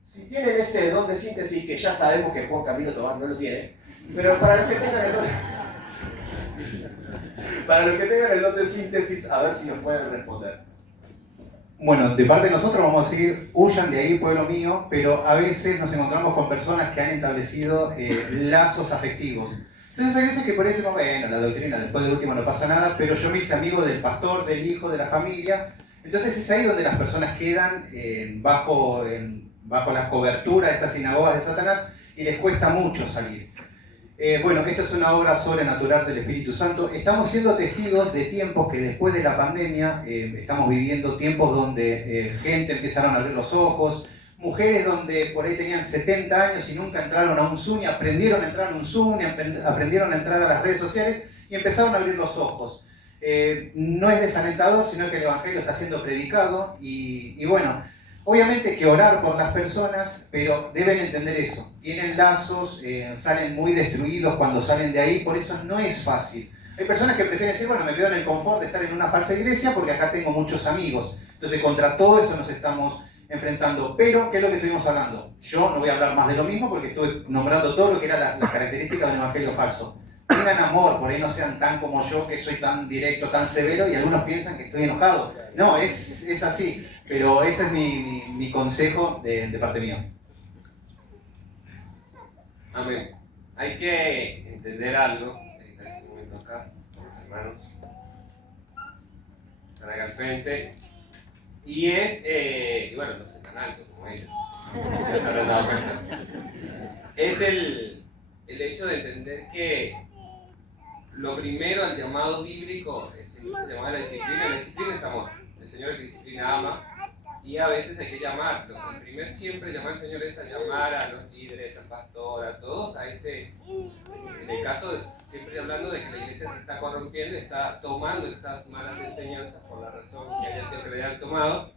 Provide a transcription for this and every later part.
Si tienen ese don de síntesis, que ya sabemos que Juan Camilo Tomás no lo tiene, pero para los que tengan el don de síntesis, a ver si nos pueden responder. Bueno, de parte de nosotros vamos a seguir, huyan de ahí, pueblo mío, pero a veces nos encontramos con personas que han establecido lazos afectivos. Entonces hay veces que por eso, bueno, la doctrina después de último no pasa nada, pero yo me hice amigo del pastor, del hijo, de la familia. Entonces es ahí donde las personas quedan bajo la cobertura de estas sinagogas de Satanás y les cuesta mucho salir. Bueno, esto es una obra sobrenatural del Espíritu Santo. Estamos siendo testigos de tiempos que después de la pandemia estamos viviendo tiempos donde gente empezaron a abrir los ojos, mujeres donde por ahí tenían 70 años y nunca entraron a un Zoom y aprendieron a entrar a un Zoom y aprendieron a entrar a las redes sociales y empezaron a abrir los ojos. No es desalentador, sino que el Evangelio está siendo predicado y bueno, obviamente que orar por las personas, pero deben entender eso. Tienen lazos, salen muy destruidos cuando salen de ahí, por eso no es fácil. Hay personas que prefieren decir, bueno, me quedo en el confort de estar en una falsa iglesia porque acá tengo muchos amigos. Entonces, contra todo eso nos estamos enfrentando. Pero, ¿qué es lo que estuvimos hablando? Yo no voy a hablar más de lo mismo porque estuve nombrando todo lo que eran las características de un evangelio falso. Tengan amor, por ahí no sean tan como yo, que soy tan directo, tan severo, y algunos piensan que estoy enojado. No, es así. Pero ese es mi consejo de parte mía. Amén. Hay que entender algo. En este momento acá, con los hermanos, están acá al frente. Y es, bueno, no soy tan alto como ellos. Ya se habrán dado cuenta. Es el hecho de entender que lo primero al llamado bíblico se llama la disciplina. La disciplina es amor. El Señor que disciplina ama. Y a veces hay que llamarlo. El primer siempre llamar al Señor es a llamar a los líderes, al pastor, a todos, a ese. En el caso, siempre hablando de que la iglesia se está corrompiendo, está tomando estas malas enseñanzas por la razón que ellas siempre le han tomado.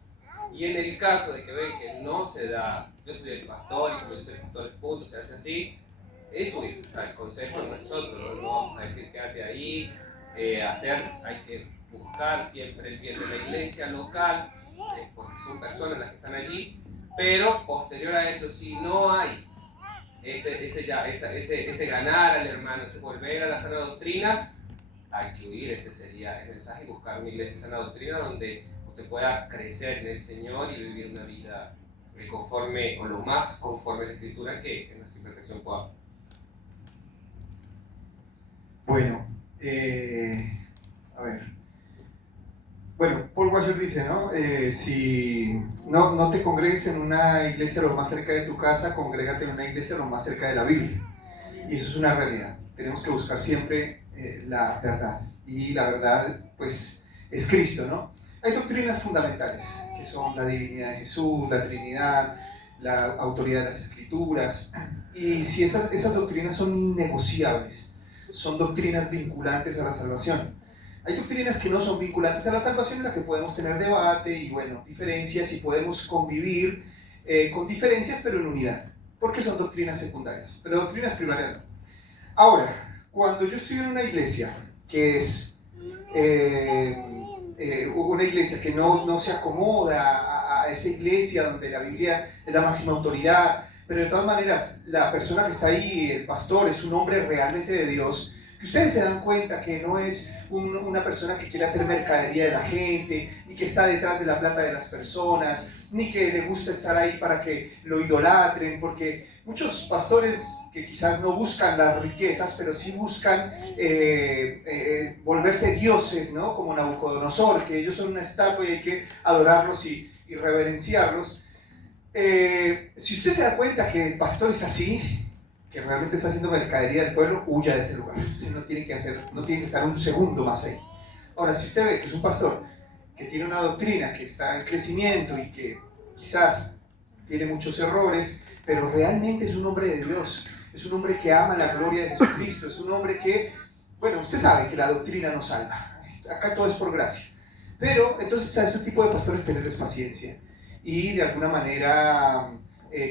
Y en el caso de que ven que no se da, yo soy el pastor y como yo soy el pastor, punto, se hace así, es huir. O sea, el consejo no es otro, no vamos a decir quédate ahí, hay que buscar siempre el bien de la iglesia local, porque son personas las que están allí, pero posterior a eso, si no hay ese ganar al hermano, ese volver a la sana doctrina, hay que huir. Ese sería el mensaje, buscar una iglesia de sana doctrina donde usted pueda crecer en el Señor y vivir una vida conforme, o lo más conforme a la Escritura que en nuestra imperfección pueda. Bueno, a ver. Bueno, Paul Washer dice, ¿no? Si no te congregues en una iglesia lo más cerca de tu casa, congrégate en una iglesia lo más cerca de la Biblia. Y eso es una realidad. Tenemos que buscar siempre la verdad. Y la verdad, pues, es Cristo, ¿no? Hay doctrinas fundamentales, que son la divinidad de Jesús, la Trinidad, la autoridad de las Escrituras. Y si esas doctrinas son innegociables, son doctrinas vinculantes a la salvación. Hay doctrinas que no son vinculantes a la salvación, en las que podemos tener debate y, bueno, diferencias, y podemos convivir con diferencias, pero en unidad, porque son doctrinas secundarias, pero doctrinas primarias no. Ahora, cuando yo estoy en una iglesia que es una iglesia que no se acomoda a esa iglesia donde la Biblia es la máxima autoridad, pero de todas maneras la persona que está ahí, el pastor, es un hombre realmente de Dios, que ustedes se dan cuenta que no es una persona que quiere hacer mercadería de la gente, ni que está detrás de la plata de las personas, ni que le gusta estar ahí para que lo idolatren, porque muchos pastores que quizás no buscan las riquezas, pero sí buscan volverse dioses, ¿no? Como Nabucodonosor, que ellos son una estatua y hay que adorarlos y reverenciarlos. Si usted se da cuenta que el pastor es así, que realmente está haciendo mercadería del pueblo, huya de ese lugar. Usted no tiene que estar un segundo más ahí. Ahora, si usted ve que es un pastor que tiene una doctrina que está en crecimiento y que quizás tiene muchos errores, pero realmente es un hombre de Dios, es un hombre que ama la gloria de Jesucristo, es un hombre que, bueno, usted sabe que la doctrina no salva, acá todo es por gracia, pero entonces a ese tipo de pastores tenerles paciencia y de alguna manera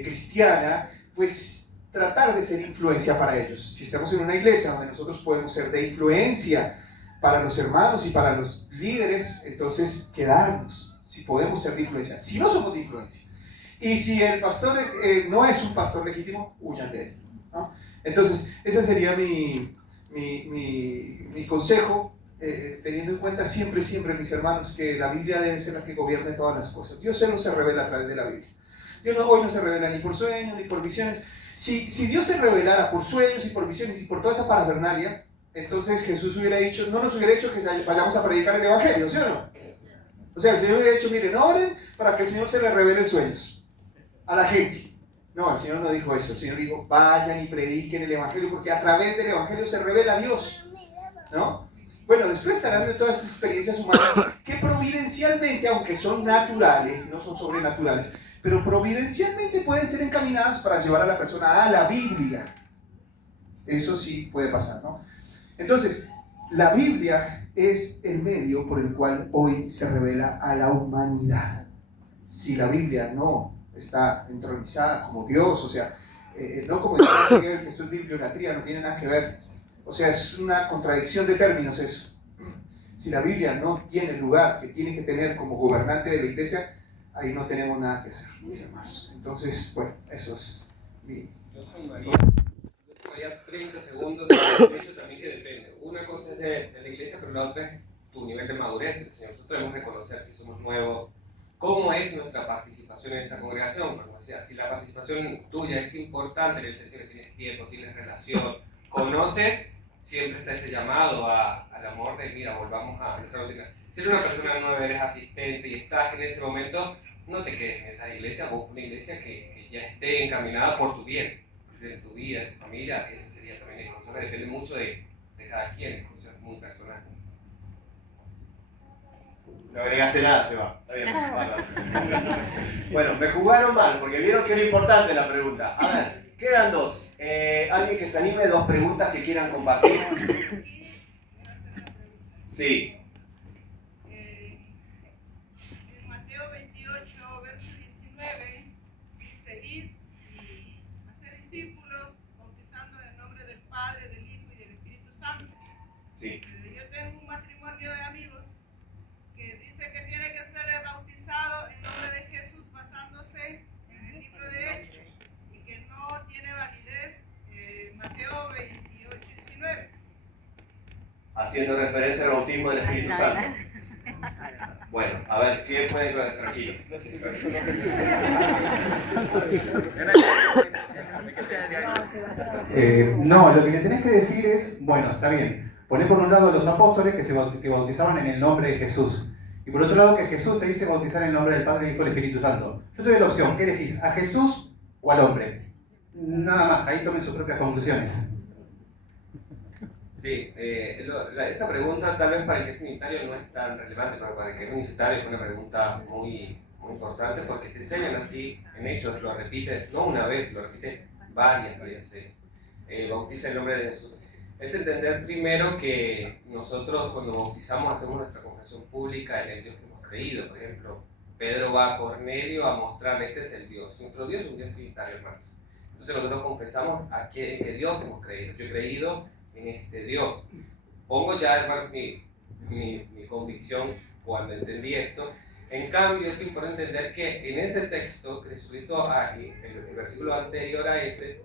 cristiana, pues tratar de ser influencia para ellos. Si estamos en una iglesia donde nosotros podemos ser de influencia para los hermanos y para los líderes, entonces quedarnos, si podemos ser de influencia. Si no somos de influencia Y si el pastor no es un pastor legítimo, huyan de él, ¿no? Entonces, ese sería mi consejo, teniendo en cuenta siempre, mis hermanos, que la Biblia debe ser la que gobierne todas las cosas. Dios no se revela a través de la Biblia. Dios hoy no se revela ni por sueños, ni por visiones. Si Dios se revelara por sueños y por visiones y por toda esa parafernalia, entonces Jesús hubiera dicho, no nos hubiera dicho que vayamos a predicar el Evangelio, ¿sí o no? O sea, el Señor hubiera dicho, miren, oren para que el Señor se le revele en sueños a la gente. No, el Señor no dijo eso. El Señor dijo, vayan y prediquen el Evangelio, porque a través del Evangelio se revela a Dios, ¿no? Bueno, después estarán de todas esas experiencias humanas que providencialmente, aunque son naturales y no son sobrenaturales, pero providencialmente pueden ser encaminadas para llevar a la persona a la Biblia. Eso sí puede pasar, ¿no? Entonces, la Biblia es el medio por el cual hoy se revela a la humanidad. Si la Biblia no está entronizada como Dios, o sea, no como Dios, que esto es bibliolatría, no tiene nada que ver. O sea, es una contradicción de términos eso. Si la Biblia no tiene el lugar que tiene que tener como gobernante de la iglesia, ahí no tenemos nada que hacer, mis hermanos. Entonces, bueno, eso es mi... Yo sumaría 30 segundos, de hecho también que depende. Una cosa es de la iglesia, pero la otra es tu nivel de madurez. Nosotros debemos reconocer si somos nuevos, cómo es nuestra participación en esa congregación. O sea, si la participación tuya es importante en el sentido de que tienes tiempo, tienes relación, conoces, siempre está ese llamado al amor de, mira, volvamos a nuestra rutina. Si eres una persona nueva, eres asistente y estás en ese momento, no te quedes en esa iglesia, busca una iglesia que ya esté encaminada por tu bien, de tu vida, de tu familia. Ese sería también el consejo, depende mucho de cada quien, el consejo es muy personal. No agregaste nada, Seba. Está bien. Bárbaro. Bueno, me jugaron mal, porque vieron que era importante la pregunta. A ver, quedan dos. ¿Alguien que se anime? Dos preguntas que quieran compartir. Sí. En Mateo 28, verso 19, dice, id y haced discípulos, bautizando en el nombre del Padre, del Hijo y del Espíritu Santo. Sí. Yo tengo un matrimonio de amigos que dice que tiene que ser bautizado en nombre de Jesús basándose en el libro de Hechos y que no tiene validez Mateo 28, 19. Haciendo referencia al bautismo del Espíritu Santo. Bueno, a ver, ¿qué pueden ver? Tranquilos. No, lo que le tenés que decir es, bueno, está bien, poné por un lado a los apóstoles que bautizaban en el nombre de Jesús, y por otro lado que Jesús te dice bautizar en el nombre del Padre, del Hijo y del Espíritu Santo. Yo te doy la opción, ¿qué elegís? ¿A Jesús o al hombre? Nada más, ahí tomen sus propias conclusiones. Sí, esa pregunta tal vez para el que es unitario no es tan relevante, pero para el que es unicitario es una pregunta muy importante porque te enseñan así, en Hechos lo repite, no una vez, lo repite varias veces, bautiza en el nombre de Jesús. Es entender primero que nosotros cuando bautizamos hacemos nuestra confesión pública en el Dios que hemos creído. Por ejemplo, Pedro va a Cornelio a mostrar, este es el Dios. Nuestro Dios es un Dios trinitario, hermanos. Entonces nosotros confesamos en qué Dios hemos creído. Yo he creído en este Dios. Pongo ya, hermanos, mi convicción cuando entendí esto. En cambio, es importante entender que en ese texto, Jesucristo, el versículo anterior a ese,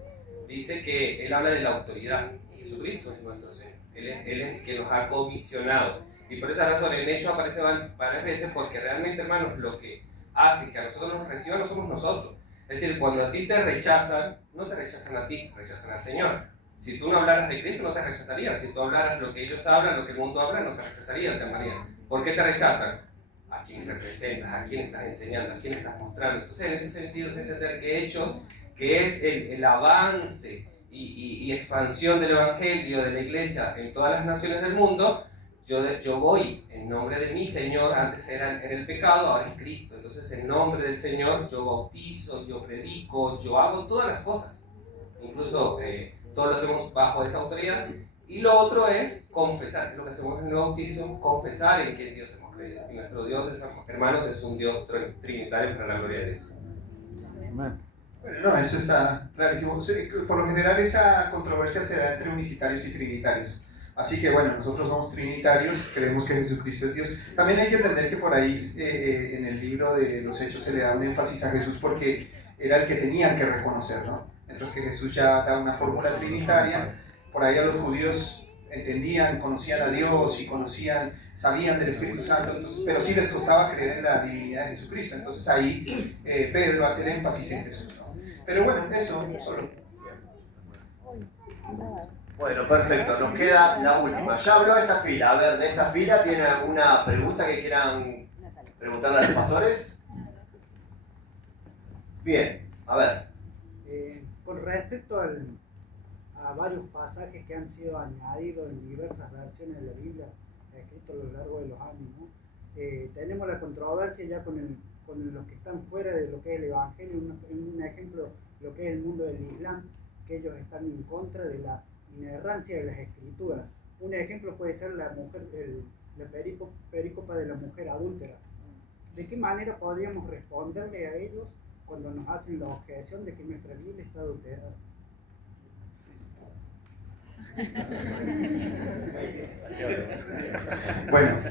dice que Él habla de la autoridad. Jesucristo es nuestro Señor. Él es el que nos ha comisionado. Y por esa razón, el hecho aparece varias veces porque realmente, hermanos, lo que hace que a nosotros nos reciban no somos nosotros. Es decir, cuando a ti te rechazan, no te rechazan a ti, rechazan al Señor. Si tú no hablaras de Cristo, no te rechazarían. Si tú hablaras lo que ellos hablan, lo que el mundo habla, no te rechazarían, te amarían. ¿Por qué te rechazan? A quienes representas, a quienes estás enseñando, a quienes estás mostrando. Entonces, en ese sentido, es entender que Hechos, que es el avance y expansión del Evangelio de la Iglesia en todas las naciones del mundo, yo voy en nombre de mi Señor, antes era en el pecado, ahora es Cristo. Entonces, en nombre del Señor, yo bautizo, yo predico, yo hago todas las cosas. Incluso todos lo hacemos bajo esa autoridad. Y lo otro es confesar, lo que hacemos en el bautismo, confesar en que Dios hemos creído. Y nuestro Dios, hermanos, es un Dios trinitario para la gloria de Dios. Bueno, no, eso está clarísimo. Por lo general esa controversia se da entre unicitarios y trinitarios. Así que bueno, nosotros somos trinitarios, creemos que Jesucristo es Dios. También hay que entender que por ahí en el libro de los Hechos se le da un énfasis a Jesús porque era el que tenían que reconocer, ¿no? Mientras que Jesús ya da una fórmula trinitaria, por ahí a los judíos entendían, conocían a Dios y sabían del Espíritu Santo, entonces, pero sí les costaba creer en la divinidad de Jesucristo. Entonces ahí Pedro hace el énfasis en Jesús, ¿no? Pero bueno, eso solo. Bueno, perfecto. Nos queda la última. Ya habló esta fila. A ver, de esta fila, ¿tienen alguna pregunta que quieran preguntarle a los pastores? Bien, a ver. Con respecto a varios pasajes que han sido añadidos en diversas versiones de la Biblia, escritos a lo largo de los años, ¿no? Tenemos la controversia ya con los que están fuera de lo que es el Evangelio. Un ejemplo, lo que es el mundo del Islam, que ellos están en contra de la inerrancia de las escrituras. Un ejemplo puede ser la perícopa de la mujer adúltera. ¿De qué manera podríamos responderle a ellos cuando nos hacen la objeción de que nuestra Biblia está adulterada? Bueno,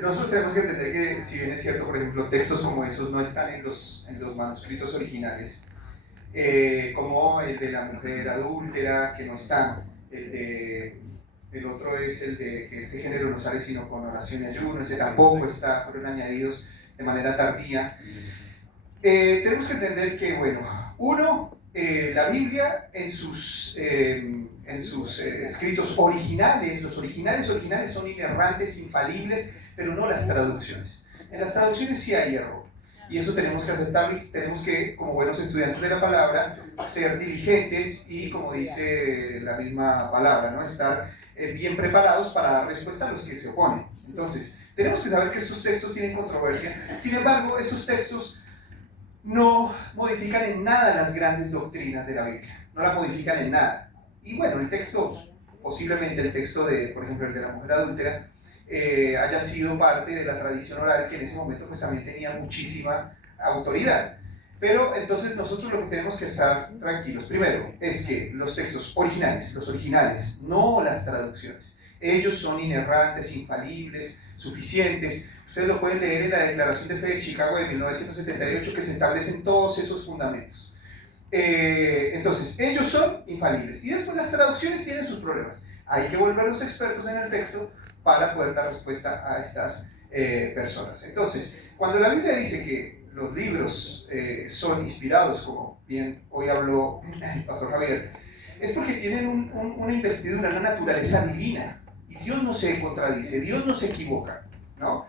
nosotros tenemos que entender que si bien es cierto, por ejemplo, textos como esos no están en los manuscritos originales, como el de la mujer adúltera, que no está, el otro es el de que este género no sale sino con oración y ayuno, ese tampoco está, fueron añadidos de manera tardía. Tenemos que entender que, bueno, uno, la Biblia en sus escritos originales, los originales son inerrantes, infalibles, pero no las traducciones. En las traducciones sí hay error, y eso tenemos que aceptarlo, y tenemos que, como buenos estudiantes de la palabra, ser diligentes y, como dice la misma palabra, ¿no? Estar bien preparados para dar respuesta a los que se oponen. Entonces, tenemos que saber que estos textos tienen controversia. Sin embargo, esos textos no modifican en nada las grandes doctrinas de la Biblia, no las modifican en nada. Y bueno, el texto, posiblemente el texto de, por ejemplo, el de la mujer adúltera, haya sido parte de la tradición oral que en ese momento pues también tenía muchísima autoridad. Pero entonces nosotros lo que tenemos que estar tranquilos, primero, es que los textos originales, no las traducciones, ellos son inerrantes, infalibles, suficientes. Ustedes lo pueden leer en la Declaración de Fe de Chicago de 1978, que se establecen todos esos fundamentos. Entonces, ellos son infalibles. Y después las traducciones tienen sus problemas. Hay que volver a los expertos en el texto para poder dar respuesta a estas personas. Entonces, cuando la Biblia dice que los libros son inspirados, como bien hoy habló el pastor Javier, es porque tienen una investidura, una naturaleza divina. Y Dios no se contradice, Dios no se equivoca, ¿no?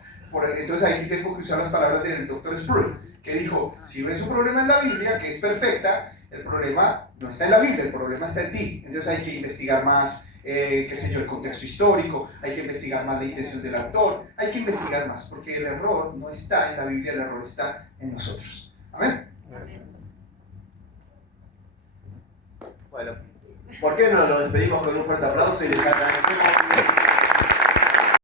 Entonces ahí tengo que usar las palabras del Dr. Sproul, que dijo, si ves un problema en la Biblia, que es perfecta, el problema no está en la Biblia, el problema está en ti. Entonces hay que investigar más, qué sé yo, el contexto histórico, hay que investigar más la intención del autor, hay que investigar más, porque el error no está en la Biblia, el error está en nosotros. Amén. Bueno, ¿por qué no lo despedimos con un fuerte aplauso y les agradecemos?